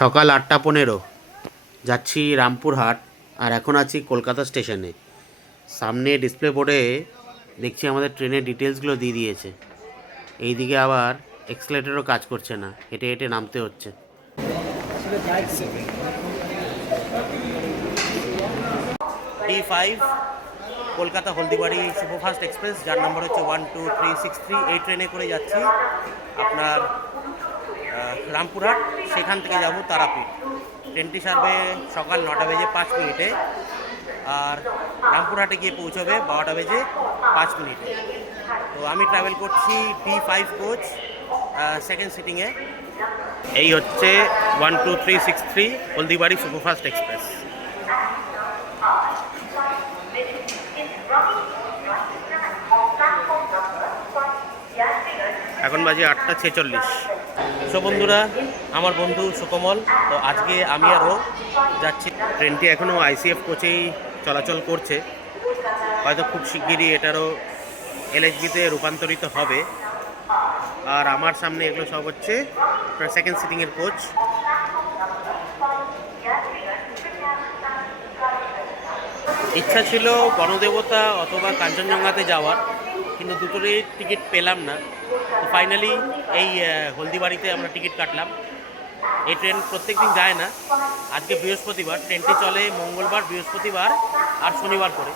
সকাল ৮টা ১৫ যাচ্ছি রামপুরহাট। আর এখন আছি কলকাতা স্টেশনে। সামনে ডিসপ্লে বোর্ডে দেখছি আমাদের ট্রেনের ডিটেলসগুলো দিয়ে দিয়েছে। এইদিকে আবার এক্সেলেটরও কাজ করছে না, হেঁটে হেঁটে নামতে হচ্ছে। D5 Kolkata Haldibari superfast express, যার নম্বর হচ্ছে 12363। এই ট্রেনে করে যাচ্ছি আপনার রামপুরহাট, সেখান থেকে যাব তারাপীঠ। ট্রেনটি ছাড়বে সকাল 9টা বেজে 5 মিনিটে, আর রামপুরহাটে গিয়ে পৌঁছবে 12টা বেজে 5 মিনিটে। তো আমি ট্রাভেল করছি D5 কোচ, সেকেন্ড সিটিংয়ে। এই হচ্ছে 12363 হলদিবাড়ি সুপারফাস্ট এক্সপ্রেস। এখন বাজে 8টা 46। সো বন্ধুরা, আমার বন্ধু সুকমল, তো আজকে আমি আরও যাচ্ছি। ট্রেনটি এখনও ICF কোচেই চলাচল করছে, হয়তো খুব শিগগিরই এটারও LHBতে রূপান্তরিত হবে। আর আমার সামনে এগুলো সব হচ্ছে সেকেন্ড সিটিংয়ের কোচ। ইচ্ছা ছিল গণদেবতা অথবা কাঞ্চনজঙ্ঘাতে যাওয়ার, কিন্তু দুটোরই টিকিট পেলাম না। তো ফাইনালি এই হলদিবাড়িতে আমরা টিকিট কাটলাম। এই ট্রেন প্রত্যেক দিন যায় না, আজকে বৃহস্পতিবার, ট্রেনটি চলে মঙ্গলবার, বৃহস্পতিবার আর শনিবার করে।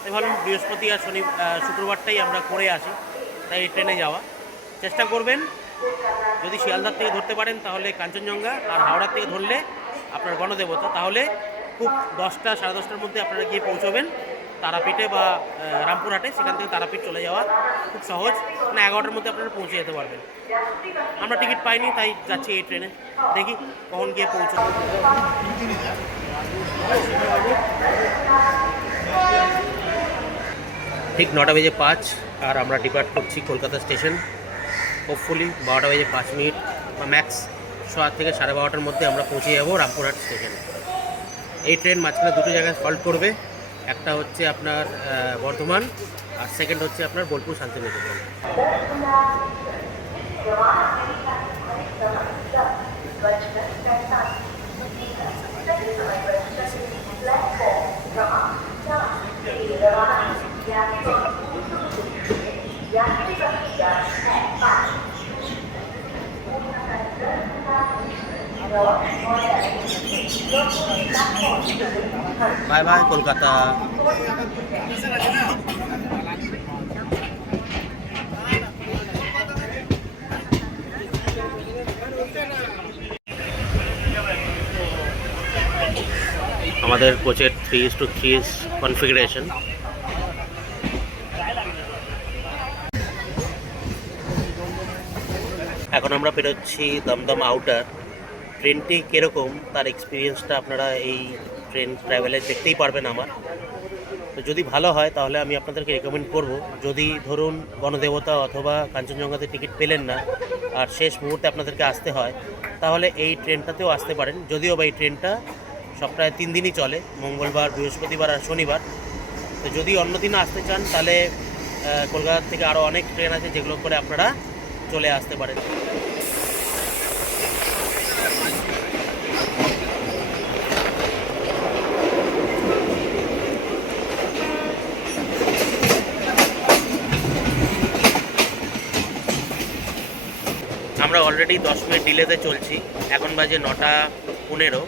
তাই ভাবলাম বৃহস্পতি আর শুক্রবারটাই আমরা করে আসি, তাই এই ট্রেনে যাওয়া। চেষ্টা করবেন যদি শিয়ালদার থেকে ধরতে পারেন তাহলে কাঞ্চনজঙ্ঘা, আর হাওড়ার থেকে ধরলে আপনার গণদেবতা, তাহলে খুব 10টা সাড়ে 10টার মধ্যে আপনারা গিয়ে পৌঁছবেন তারাপীঠে বা রামপুরহাটে। সেখান থেকে তারাপীঠ চলে যাওয়া খুব সহজ, মানে 11টার মধ্যে আপনারা পৌঁছে যেতে পারবেন। আমরা টিকিট পাইনি, তাই যাচ্ছি এই ট্রেনে, দেখি কখন গিয়ে পৌঁছবো। ঠিক 9টা বেজে 5, আর আমরা ডিপার্ট করছি কলকাতা স্টেশন। হোপফুলি 12টা বেজে 5 মিনিট বা ম্যাক্স 8 থেকে 12:30টার মধ্যে আমরা পৌঁছে যাবো রামপুরহাট স্টেশনে। এই ট্রেন মাঝখানে দুটো জায়গায় হল্ট করবে, একটা হচ্ছে আপনার বর্ধমান, আর সেকেন্ড হচ্ছে আপনার বোলপুর শান্তিনিকেতন। By by Kolkata. আমাদের কোচের 3:3 কনফিগারেশন। এখন আমরা বেরোচ্ছি দমদম আউটার। ট্রেনটি কীরকম তার এক্সপিরিয়েন্সটা আপনারা এই ট্রেন ট্রাভেলে দেখতেই পারবেন আমার। তো যদি ভালো হয় তাহলে আমি আপনাদেরকে রেকমেন্ড করব। যদি ধরুন গণদেবতা অথবা কাঞ্চনজঙ্ঘাতে টিকিট পেলেন না আর শেষ মুহূর্তে আপনাদেরকে আসতে হয়, তাহলে এই ট্রেনটাতেও আসতে পারেন। যদিও বা এই ট্রেনটা সপ্তাহে 3 দিনই চলে, মঙ্গলবার, বৃহস্পতিবার আর শনিবার। তো যদি অন্য দিনও আসতে চান তাহলে কলকাতা থেকে আরও অনেক ট্রেন আছে যেগুলো করে আপনারা চলে আসতে পারেন। আমরা অলরেডি 10 মিনিট ডিলেতে চলছি, এখন বাজে 9টা 15।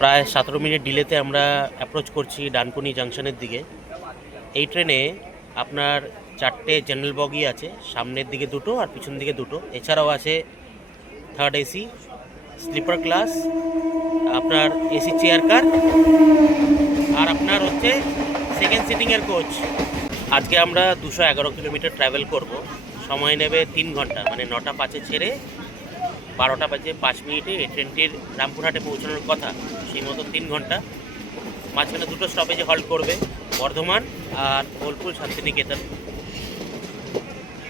প্রায় 17 মিনিট ডিলেতে আমরা অ্যাপ্রোচ করছি ডানকুনি জাংশনের দিকে। এই ট্রেনে আপনার 4টে জেনারেল বগি আছে, সামনের দিকে 2টো আর পিছন দিকে 2টো। এছাড়াও আছে থার্ড এসি, স্লিপার ক্লাস, আপনার এসি চেয়ার কার, আর আপনার হচ্ছে সেকেন্ড সিটিংয়ের কোচ। আজকে আমরা 211 কিলোমিটার ট্রাভেল করব। সময় নেবে 3 ঘন্টা, মানে 9টা 5-এ ছেড়ে 12টা বাজে 5 মিনিটে এই ট্রেনটির রামপুরহাটে পৌঁছানোর কথা। সেই মতো 3 ঘন্টা। মাঝখানে দুটো স্টপেজে হল্ট করবে, বর্ধমান আর বোলপুর শান্তিনিকেতন।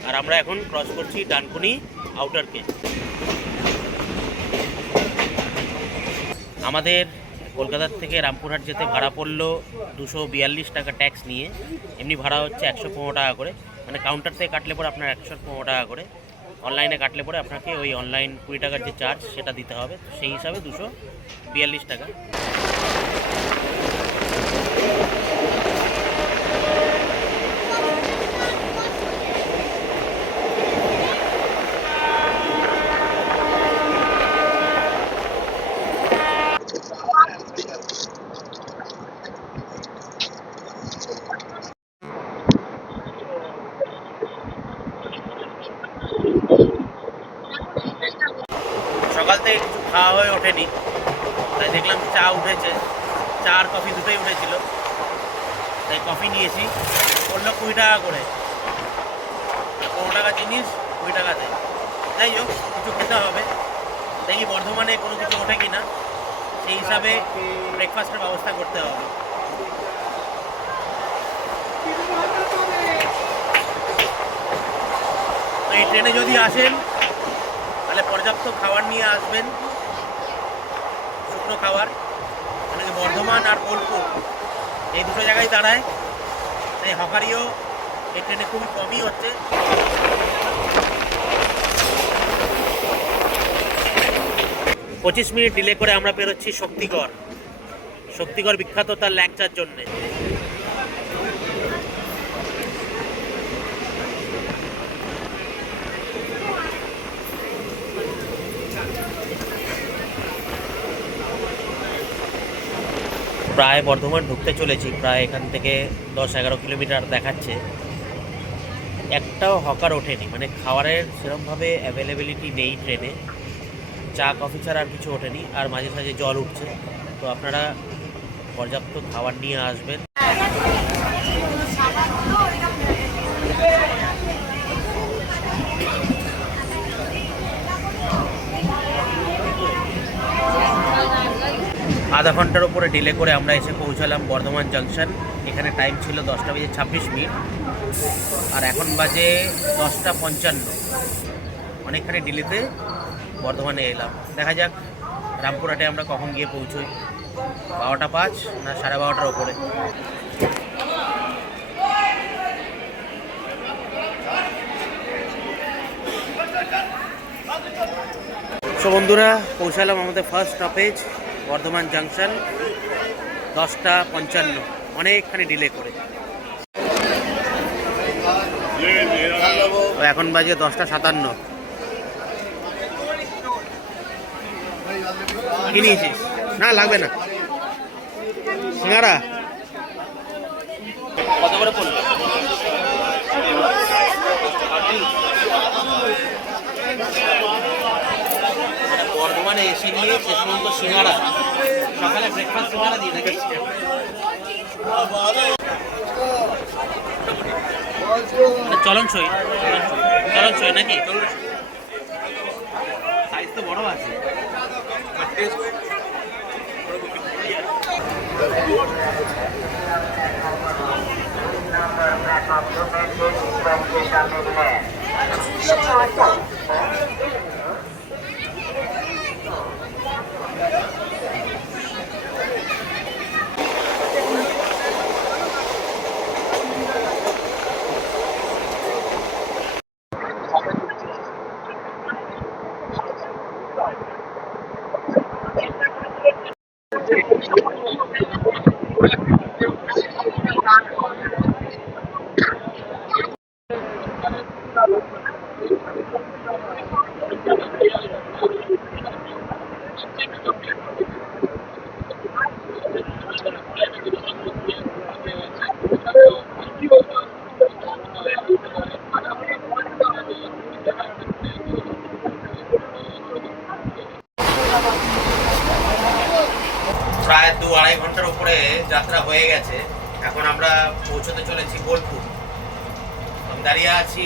আর আমরা এখন ক্রস করছি ডানকুনি আউটারকে। আমাদের কলকাতার থেকে রামপুরহাট যেতে ভাড়া পড়লো 242 টাকা ট্যাক্স নিয়ে। এমনি ভাড়া হচ্ছে 115 টাকা করে, মানে কাউন্টার থেকে কাটলে পরে আপনার 115 টাকা করে, অনলাইনে কাটলে পরে আপনাকে ওই অনলাইন 20 টাকার যে চার্জ সেটা দিতে হবে। সেই হিসাবে 242 টাকা। সকাল থেকে কিছু খাওয়া হয়ে ওঠেনি, তাই দেখলাম চা উঠেছে। চা আর কফি দুটোই উঠেছিল, তাই কফি নিয়েছি। পড়লো 20 টাকা করে, 15 টাকা জিনিস 20 টাকাতে। যাই হোক, কিছু খেতে হবে। দেখি বর্ধমানে কোনো কিছু ওঠে কি না, সেই হিসাবে ব্রেকফাস্টের ব্যবস্থা করতে হবে। তো এই ট্রেনে যদি আসেন তাহলে পর্যাপ্ত খাবার নিয়ে আসবেন, শুকনো খাবার। মানে বর্ধমান আর বোলপুর এই দুটো জায়গায় দাঁড়ায়, তাই হকারিও এই ট্রেনে খুবই কমই হচ্ছে। 25 মিনিট ডিলে করে আমরা পেরোচ্ছি শক্তিগড়। শক্তিগড় বিখ্যাত তার ল্যাংচার জন্যে। প্রায় বর্ধমান ঢুকতে চলেছি, প্রায় এখান থেকে 10-11 কিলোমিটার দেখাচ্ছে। একটাও হকার ওঠেনি, মানে খাবারের সেরকমভাবে অ্যাভেলেবিলিটি নেই ট্রেনে। চা কফি ছাড়া আর কিছু ওঠেনি, আর মাঝে সাঝে জল উঠছে। তো আপনারা পর্যাপ্ত খাবার নিয়ে আসবেন। আধা ঘন্টার উপরে ডিলে করে আমরা এসে পৌঁছালাম বর্ধমান জাংশন। এখানে টাইম ছিল 10:26, আর এখন বাজে 10:55। অনেকখানি ডিলেতে বর্ধমানে এলাম। দেখা যাক রামপুরহাটে আমরা কখন গিয়ে পৌঁছই, 12টা 5 না 12:30টার ওপরে। সো বন্ধুরা, পৌঁছালাম আমাদের ফার্স্ট স্টপেজ বর্ধমান জাংশন, 10:55, অনেকখানি ডিলে করে। এখন বাজে 10:57। কি নিয়েছিস? না লাগবে না। সিঙ্গারা কত করে পড়লো? বর্ধমানে এসে নিয়ে শেষ পর্যন্ত সিঙ্গারা, সকালে ব্রেকফাস্ট সিঙ্গারা দিয়ে রেখেছি। চলনসই নাকি? সাইজ তো বড় আছে। প্রায় 2-2.5 ঘন্টার উপরে যাত্রা হয়ে গেছে। এখন আমরা পৌঁছতে চলেছি বোলপুর। আমি দাঁড়িয়ে আছি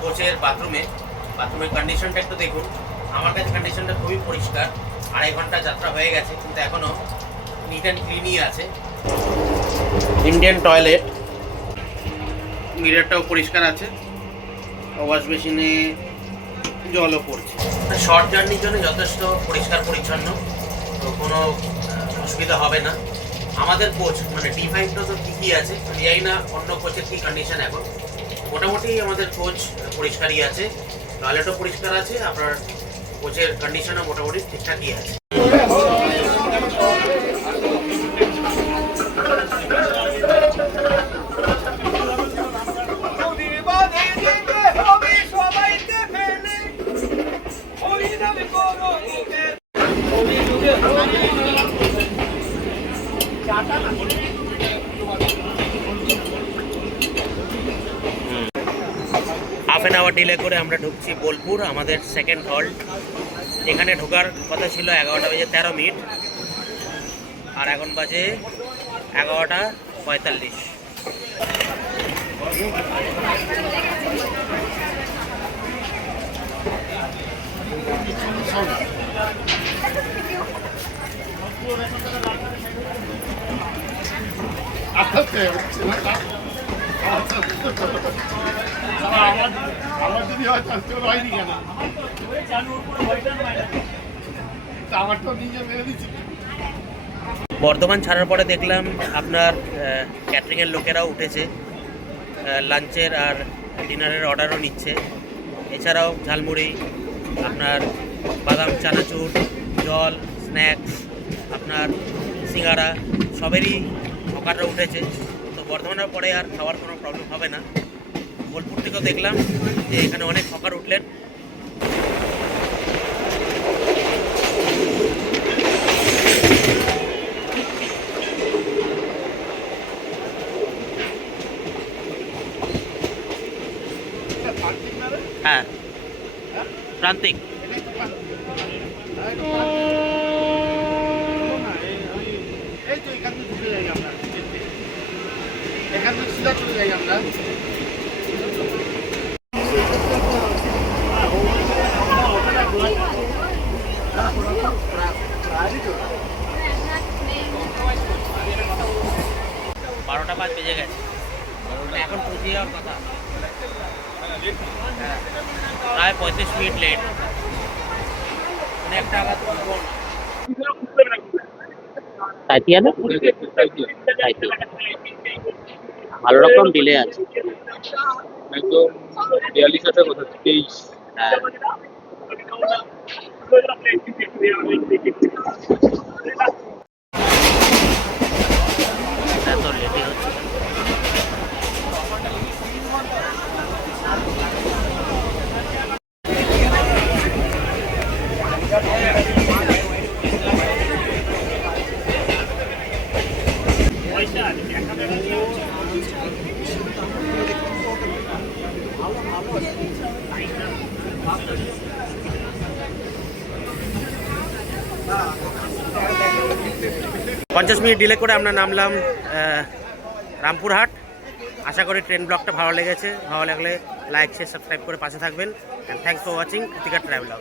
কোচের বাথরুমের কন্ডিশনটা একটু দেখুন। আমার কাছে কন্ডিশনটা খুবই পরিষ্কার। 2.5 ঘন্টা যাত্রা হয়ে গেছে, কিন্তু এখনও নিট অ্যান্ড ক্লিনই আছে। ইন্ডিয়ান টয়লেট, মিররটাও পরিষ্কার আছে, ওয়াশ বেসিনে জলও পড়ছে। শর্ট জার্নির জন্য যথেষ্ট পরিষ্কার পরিচ্ছন্ন, তো কোনো অসুবিধা হবে না। আমাদের কোচ মানে D5টা তো ঠিকই আছে, আমি জানি না অন্য কোচের কী কন্ডিশন। এখন মোটামুটি আমাদের কোচ পরিষ্কারই আছে, টয়লেটও পরিষ্কার আছে, আপনার কোচের কন্ডিশনও মোটামুটি ঠিকঠাকই আছে। হাফ অ্যান আওয়ার ডিলে করে আমরা ঢুকছি বোলপুর, আমাদের সেকেন্ড হল্ট। এখানে ঢোকার কথা ছিল 11টা বেজে 13 মিনিট, আর এখন বাজে 11টা 45। আমার যদি হয় হয়নি কেন, আমার তো নিজে মেরে দিচ্ছি। বর্ধমান ছাড়ার পরে দেখলাম আপনার ক্যাটারিংয়ের লোকেরাও উঠেছে, লাঞ্চের আর ডিনারের অর্ডারও নিচ্ছে। এছাড়াও ঝালমুড়ি, আপনার বাদাম চানাচুর, জল, স্ন্যাক্স, আপনার সিঙ্গারা, সবেরই হকাররা উঠেছে। তো বর্ধমানের পরে আর খাওয়ার কোনো প্রবলেম হবে না। বোলপুর থেকেও দেখলাম যে এখানে অনেক হকার উঠলেন। হ্যাঁ, প্রান্তিক। এই তো এখান থেকে চলে যাই আমরা, এখান থেকে সিধা চলে যাই আমরা। বারোটা 5 বেজে গেছে, এখন পৌঁছে যাওয়ার কথা। হ্যাঁ, প্রায় 35 মিনিট লেট, অনেকটা আঘাত করবো না। ভালো রকম ডিলে আছে একদম 42 কথা 23। হ্যাঁ, এত লেটই হচ্ছে। 50 মিনিট ডিলে করে আমরা নামলাম রামপুরহাট। আশা করি ট্রেন ব্লগটা ভালো লেগেছে। ভালো লাগলে লাইক, শেয়ার, সাবস্ক্রাইব করে পাশে থাকবেন। And thanks for watching Krittika travelogue.